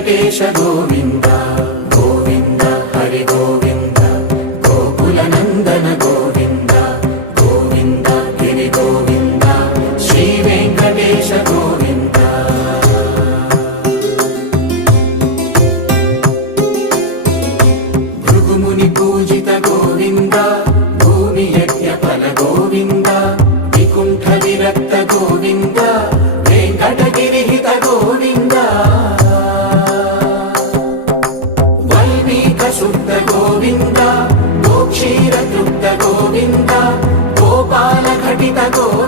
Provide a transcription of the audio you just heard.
వెంకటేశ గోవింద గోవింద హరి గోవింద గోకుల నందన గోవింద గోవింద గిరి గోవింద శ్రీ వెంకటేశ గోవింద భృగుముని పూజిత గోవింద భూమి యజ్ఞ ఫల గోవింద వికుంఠ విరక్త గోవింద వెంకటగిరిహిత గోవింద వల్మీక శుద్ధ గోవింద గోక్షీర తృప్త గోవింద గోపాల ఘటిత గోవింద